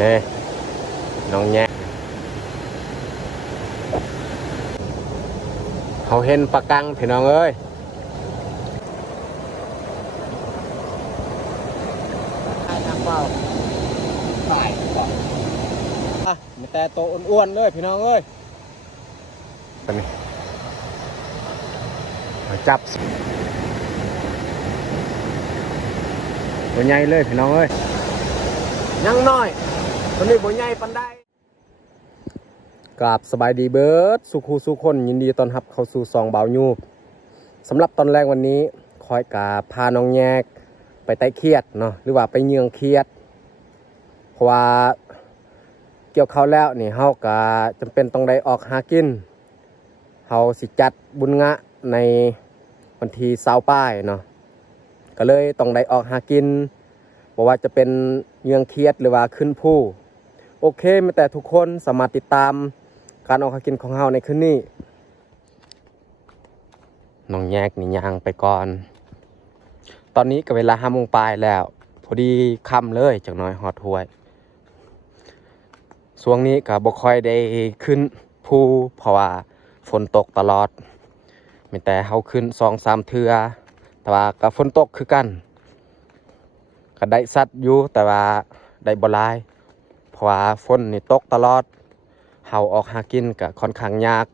นี่น้องแง่เขาเห็นปลากังพี่น้องเอ้ยใช่ครับเปล่าใช่ก่อนมีแต่โตอ้วนๆเลยพี่น้องเอ้ยตอนนี้มาจับตัวใหญ่เลยพี่น้องเอ้ยยังน้อยตัวนี้ตัวใหญ่ปันได้กราบสบายดีเบิร์ดสุขูสุคนยินดีต้อนรับเข้าสู่ซองเบายูบสำหรับตอนแรกวันนี้คอยกาพาน้องแยกไปไต่เครียดเนาะหรือว่าไปเยืองเครียดเพราะว่าเกี่ยวเขาแล้วนี่เฮากะจำเป็นต้องได้ออกหากินเฮาสิจัดบุญงะในวันที่20ป้ายเนาะก็เลยต้องได้ออกหากินบอกว่าจะเป็นเยืองเครียดหรือว่าขึ้นผู้โอเคไม่แต่ทุกคนสามารถติดตามการออกหากินของเฮาในคืนนี้น้องแยกนี่ย่างไปก่อนตอนนี้ก็เวลา5 โมงปลายแล้วพอดีค่ำเลยจักหน่อยฮอดห้วยช่วงนี้ก็บ่ค่อยได้ขึ้นภูเพราะว่าฝนตกตลอดมีแต่เฮาขึ้น 2-3 เทื่อแต่ว่าก็ฝนตกคือกันก็ได้สัตว์อยู่แต่ว่าได้บ่หลายเพราะว่าฝนนี่ตกตลอดเฮาออกหากินก็ค่อนข้างยาก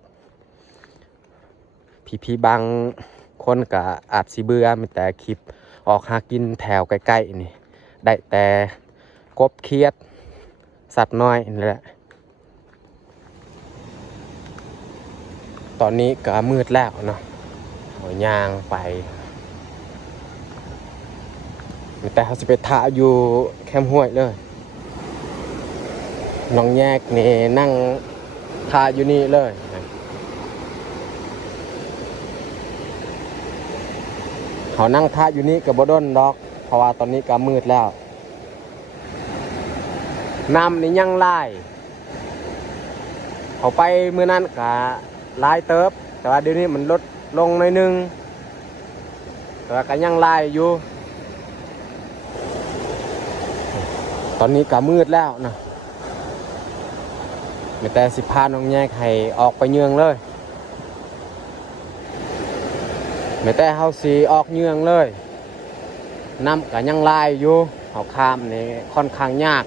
พี่ๆบางคนก็อาจสิเบื่อมีแต่คลิปออกหากินแถวใกล้ๆนี่ได้แต่กบเขียดสัตว์น้อยนี่แหละตอนนี้ก็มืดแล้วเนาะเอาย่างไปมีแต่เขาสิไปท่าอยู่แคมป์ห้วยเลยน้องแยกนี่นั่งท่าอยู่นี่เลยเขานั่งท่าอยู่นี่กับบดอนดอกเพราะว่าตอนนี้ก็มืดแล้วน้ำนี่ยังไล่เขาไปเมื่อนั้นก็ไล่เติบแต่ว่าเดี๋ยวนี้มันลดลงหน่อยนึงแต่ว่าก็ยังไล่อยู่ตอนนี้ก็มืดแล้วนะมีแต่สิพาน้องแยกให้ออกไปเยืองเลยมีแต่เฮาสีออกเยืองเลยน้ำก็ยังไล่อยู่เขาข้ามนี่ค่อนข้างยาก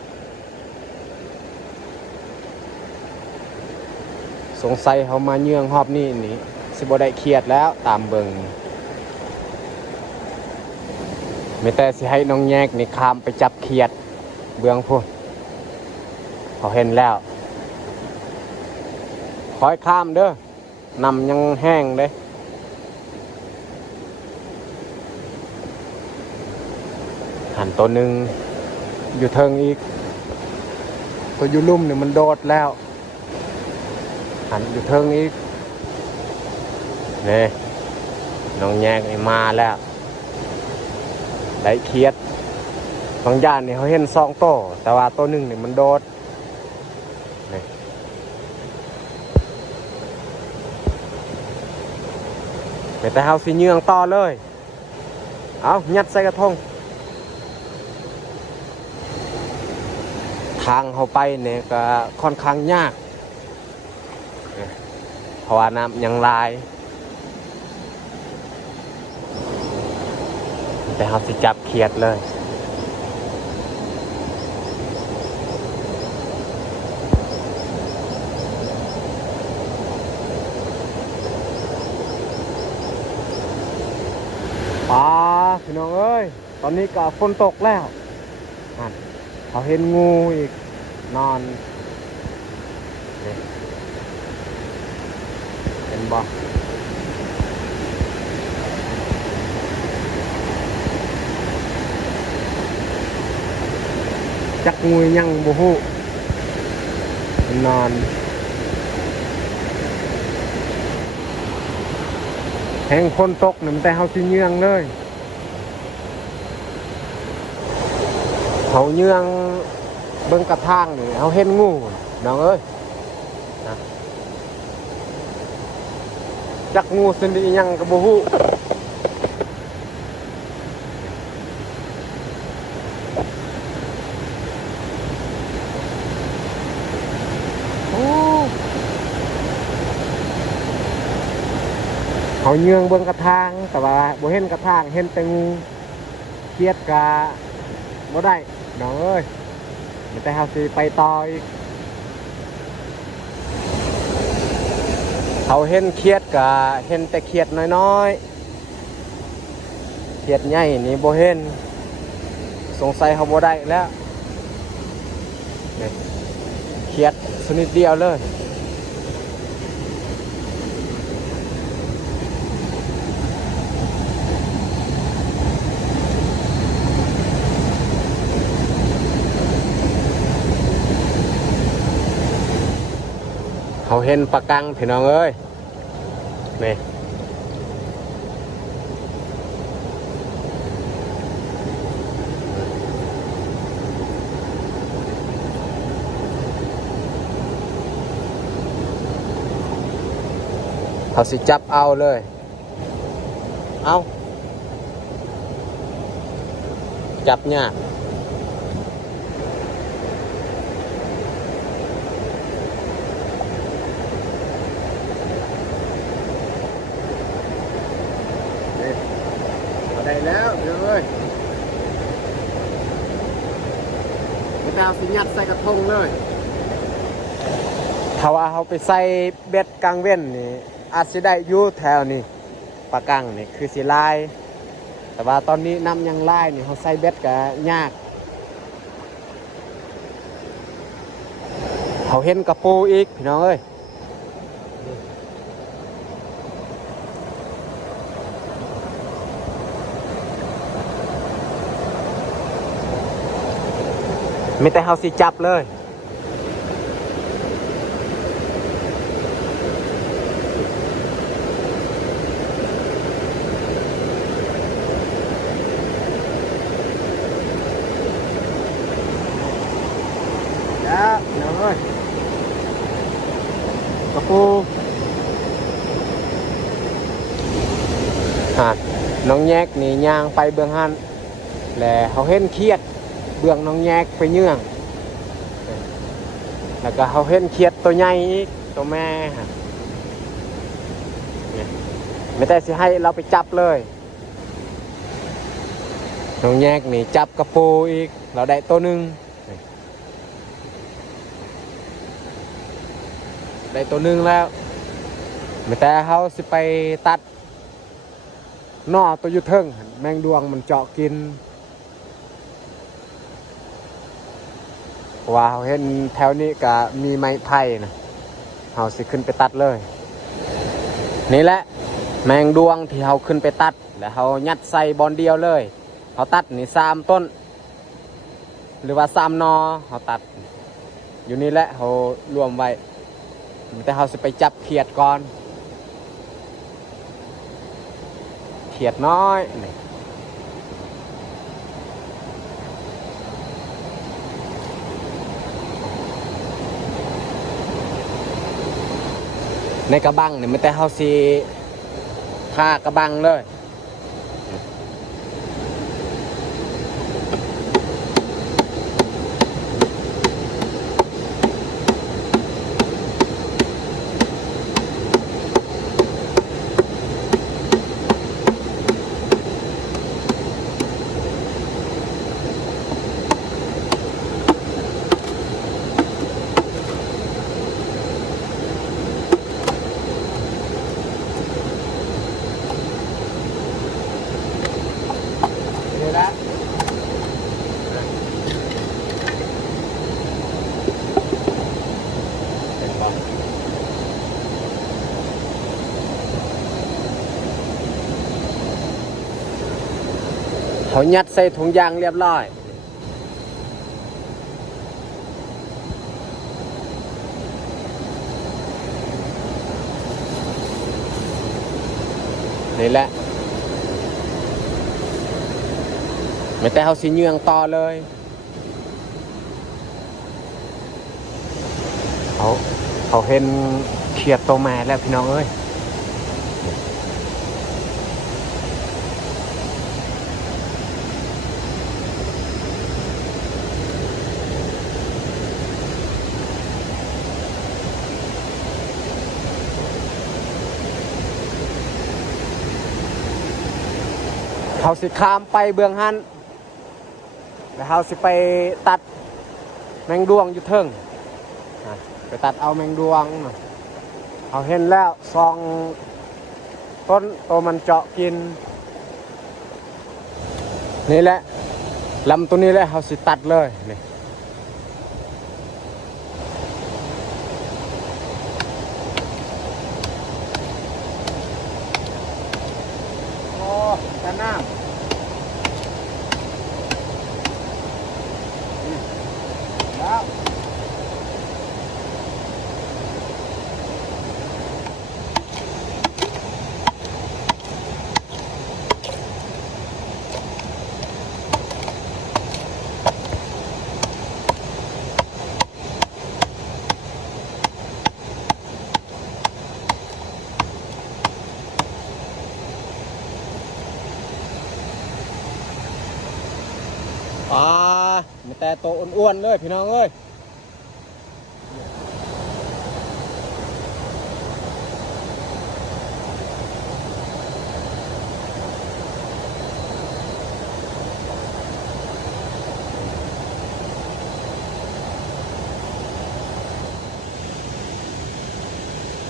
สงสัยเขามาเยืองรอบนี้นี่สิบ่ได้เครียดแล้วตามเบิงมีแต่สิให้น้องแยกนี่ข้ามไปจับเครียดเบื้องพุ่นเขาเห็นแล้วคอยข้ามเด้อนำยังแห้งเลยหันตัวหนึ่งอยู่เทิงอีกตัวอยู่ลุ่มเนี่ยมันโดดแล้วหันอยู่เทิงอีกนี่น้องแยกนี่มาแล้วได้เครียดบางอย่างนี่เขาเห็น2 โตแต่ว่าตัวหนึ่งนี่มันโดดนี่แต่เฮาสิเยืองต่อเลยเอายัดใส่กระทงทางเขาไปเนี่ยก็ค่อนข้างยากเพราะว่าน้ำยังลายแต่เขาสิจับเครียดเลยพี่น้องเอ้ยตอนนี้ก็ฝนตกแล้วเขาเห็นงูอีกนอนเห็นบ่จักงูยังบ่ฮู้นอนแห้งฝนตกนี่มันแต่เฮาสิเยืองเลยเขาเยืองเบิ่งกระทางนี่เขาเห็นงูน้องเอ้ยนะจักงูสินดียังก็บ่ฮู้ เขาเยืองเบิ่งกระทางแต่ว่าบ่เห็นกระทางเห็นแต่งูเครียดกะบ่ได้น้องเอ้ยแต่เฮาสิไปต่ออีกเขาเห็นเครียดกะเห็นแต่เครียดน้อยๆเครียดใหญ่นี่บ่เห็นสงสัยเขาบ่ได้แล้วนี่เครียดชนิดเดียวเลยเขาเห็นปลากังพี่น้องเอ้ยนี่เขาสิจับเอาเลยเอาจับเนี่ยได้แล้วเดี๋ยวเลยไม่ต้องเอาสิยัดใส่กระทงเลยถ้าว่าเขาไปใส่เบ็ดกลางเว้นนี่อาจจะได้อยู่แถวนี้ปลากังนี่คือสิลายแต่ว่าตอนนี้น้ำยังลายนี่เขาใส่เบ็ดก็ยากเขาเห็นกระปูอีกพี่น้องเอ้ยไม่แต่เขาสิจับเลยแล้วน้องเอ้ยกระปูน้องแยกนี่ย่างไปเบื้องหันแล้วเขาเห็นเครียดเบื้องน้องแยกไปเยื่องแล้วก็เขาเห็นเครียดตัวใหญ่อีกตัวแม่ไม่ได้สิให้เราไปจับเลยน้องแยกนี่จับกระปูอีกเราได้ตัวหนึ่งได้ตัวหนึ่งแล้วไม่แต่เขาสิไปตัดนอตัวยุทธเทิงแมงดวงมันเจาะกินว่าเขาเห็นแถวนี้ก็มีไม้ไผ่นะเขาสิขึ้นไปตัดเลยนี่แหละแมงดวงที่เขาขึ้นไปตัดแล้วเขายัดใส่บอลเดียวเลยเขาตัดนี่3 ต้นหรือว่า3 นอเขาตัดอยู่นี่แหละเขารวมไว้แต่เขาสิไปจับเขียดก่อนเขียดน้อยในกระบังเนี่ยไม่แต่เขาสิท่ากระบังเลยเขายัดใส่ถุงยางเรียบร้อยนี่แหละไม่แต่เขาสิเยืองต่อเลยเขาเห็นเขียดตัวแม่แล้วพี่น้องเอ้ย เขาสิข้ามไปเบื้องหันแล้วเขาสิไปตัดแมงดวงอยู่เทิงไปตัดเอาแมงดวงเขาเห็นแล้วซองต้นตัวมันเจาะกินนี่แหละลำตัวนี้แหละเขาสิตัดเลยนี่โอ้กันน้ำแล้ว มีแต่โตอ้วนๆเลยพี่น้องเอ้ย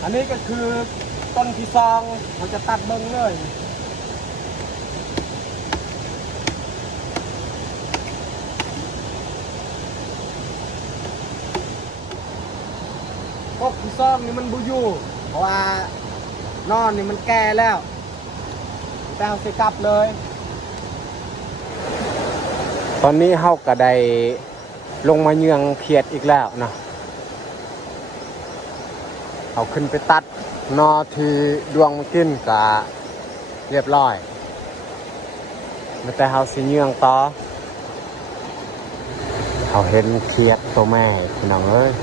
อันนี้ก็คือต้นที่ซองเราจะตัดเบิ้งเลยพวกที่ซองนี่มันบุยูเพราะว่านอนนี่มันแก่แล้วแต่เอาใส่กลับเลยตอนนี้เฮาก็ได้ลงมาเยืองเขียดอีกแล้วนะเอาขึ้นไปตัดนอที่ดวงมันกินกะเรียบร้อยแต่เฮาสิเยืองต่อเขาเห็นเขียดตัวแม่พี่น้องเอ้ย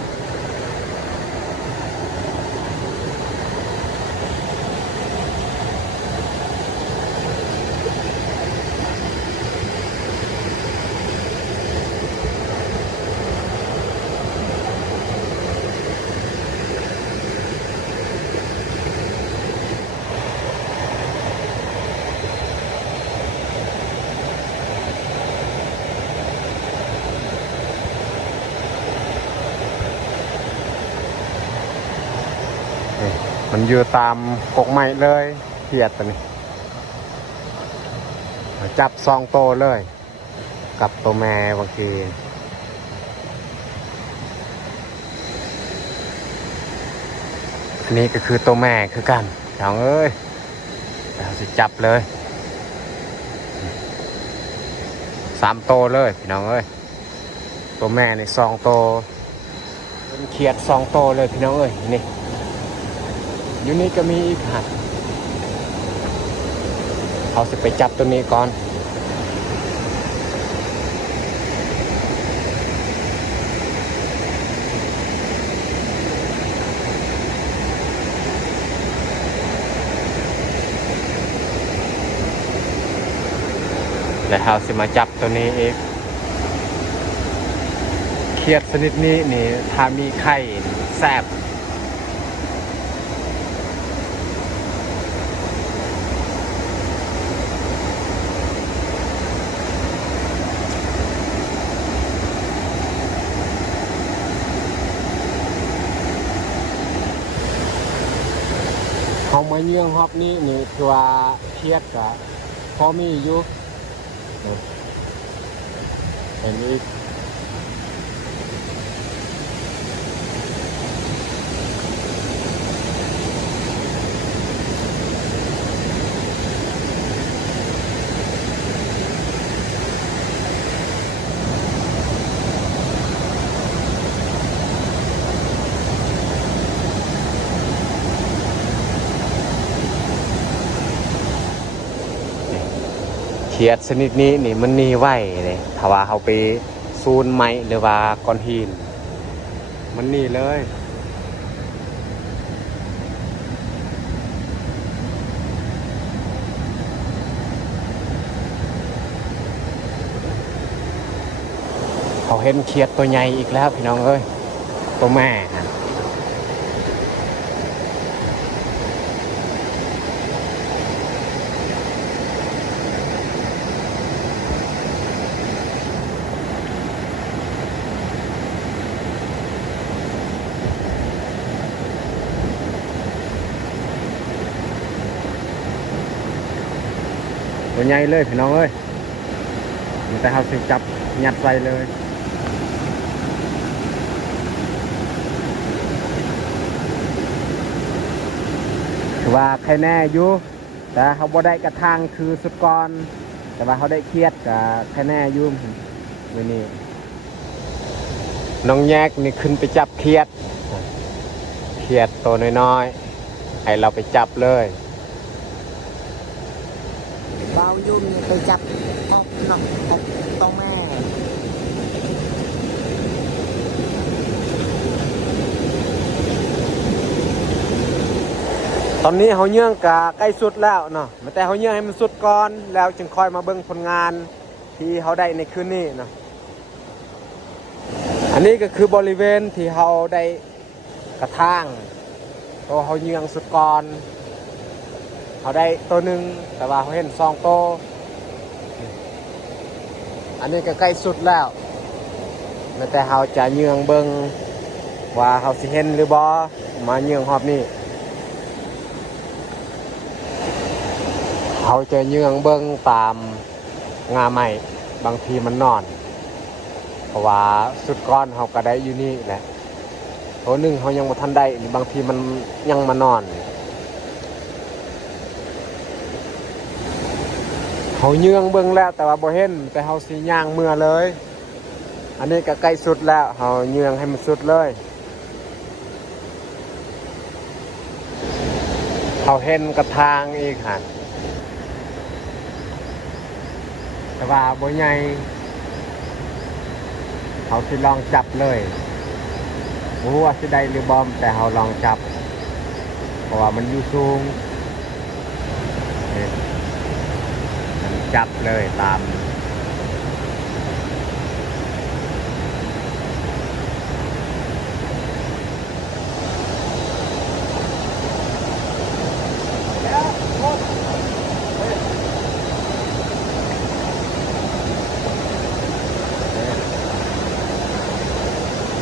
มันอยู่ตามกกไม้เลยเขียดตัวนี้จับซองโตเลยกับตัวแม่บางทีอันนี้ก็คือตัวแม่คือกันน้องเอ้ยเราจะจับเลย3 โตเลยพี่น้องเอ้ยตัวแม่ใน2 โตเป็นเขียด2 โตเลยพี่น้องเอ้ยนี่อยู่นี่ก็มีอีกหัดเขาจะไปจับตัวนี้ก่อนแล้วเขาจะมาจับตัวนี้อีกเขียดชนิดนี้นี่ถ้ามีไข่แซ่บเขามาเยื่องฮอบนี้นี่คือว่าเขียดกับพอมีอยู่เห็นอีกเขียดชนิดนี้นี่มันนี่ไหวเลยถ้าว่าเขาไปซูนไม้หรือว่าก้อนหินมันนี่เลยเขาเห็นเขียดตัวใหญ่อีกแล้วพี่น้องเอ้ยตัวแม่ ตัวใหญ่เลยพี่น้องเอ้ยแต่เขาสิจับยัดใส่เลยถือว่าใครแน่อยู่แต่เขาบ่ได้กระทางคือสุดก่อนแต่ว่าเขาได้เครียดกับใครแน่อยู่มื้อนี้น้องแยกนี่ขึ้นไปจับเครียดตัวน้อยๆให้เราไปจับเลยเบายุ่มเนี่ยไปจับออกหนอกออกต้องแม่ตอนนี้เขาเยื่องกะใกล้สุดแล้วเนาะแต่เขาเยื่องให้มันสุดก่อนแล้วจึงค่อยมาเบิ่งผลงานที่เขาได้ในคืนนี้เนาะอันนี้ก็คือบริเวณที่เขาได้กระทางตัวเขาเยื่องสุดก่อนเขาได้ตัวหนึ่งแต่ว่าเขาเห็น2 ตัวอันนี้ก็ใกล้สุดแล้วแต่เขาจะเยื่องเบิ่งว่าเขาสิเห็นหรือบ่มาเยื่องรอบนี้เขาจะเยื่องเบิ่งตามงาใหม่บางทีมันนอนเพราะว่าสุดก้อนเขาก็ได้อยู่นี่แหละตัวหนึ่งเขายังบ่ทันได้บางทีมันยังมานอนเขาเยื่องเบิ่งแล้วแต่ว่าบ่เห็นแต่เขาสิย่างเมื่อเลยอันนี้ก็ใกล้สุดแล้วเขาเยื่องให้มันสุดเลยเขาเห็นกระทางอีกหันแต่ว่าบ่ใหญ่เขาสิลองจับเลยบ่รู้ว่าสิได้หรือบอมแต่เขาลองจับเพราะว่ามันอยู่สูงมันจับเลยตาม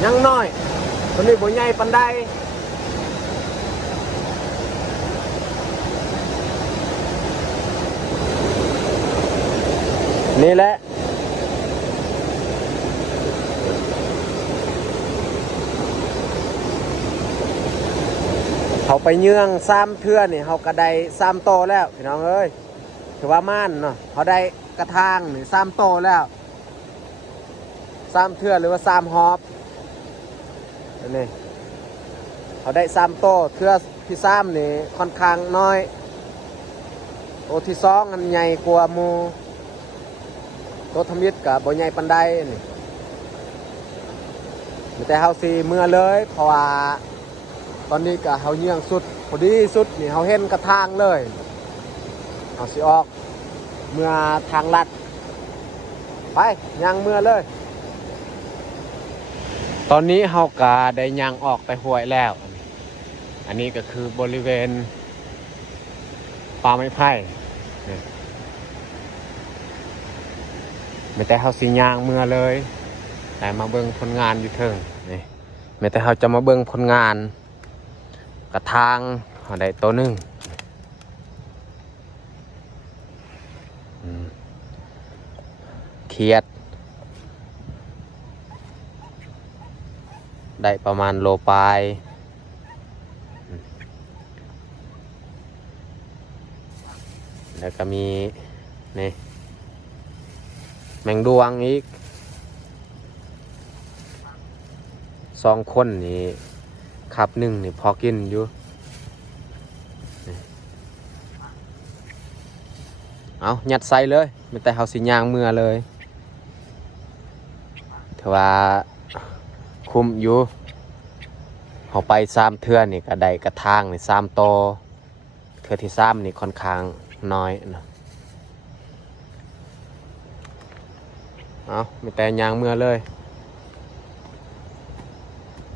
ยังน้อยตัวนี้บ่ใหญ่ปานใดนี่แหละเขาไปเยื่อง3 เทื่อนี่เขาก็ได้3 โตแล้วพี่น้องเอ้ยถือว่าม่านเนาะเขาได้กระทางนี่3 โตแล้ว3 เทื่อหรือว่า3 ฮอบนี่เขาได้3 โตเทื่อที่3นี่ค่อนข้างน้อยโตที่2มันใหญ่กว่าหมู่โตทมิตรกับบ่ใหญ่ปานใดนี่แต่เฮาสิเมื่อเลยเพราะว่าตอนนี้ก็เฮาเยื่องสุดพอดีสุดนี่เฮาเห็นกระทางเลยเฮาสิออกเมื่อทางลัดไปย่างเมื่อเลยตอนนี้เฮาก็ได้ย่างออกไปห้วยแล้วอันนี้ก็คือบริเวณป่าไม้ไผ่ไม่แต่เฮาสิย่างเมื่อเลยแต่มาเบิ่งผลงานอยู่เทิงนี่ไม่แต่เฮาจะมาเบิ่งผลงานกระทางเฮาได้ตัวหนึ่งเขียดได้ประมาณโลปลายแล้วก็มีนี่แมงดวงอีก2 คนนี่ขับ1นี่พอกินอยู่เอายัดใส่เลยไม่แต่เฮาสิย่างเมื่อเลยถือว่าคุ้มอยู่เขาไป3 เทื่อนี่ก็ได้กระทางนี่3 โตเทื่อที่3นี่ค่อนข้างน้อยนะเอาไม่แต่ย่างเมื่อเลย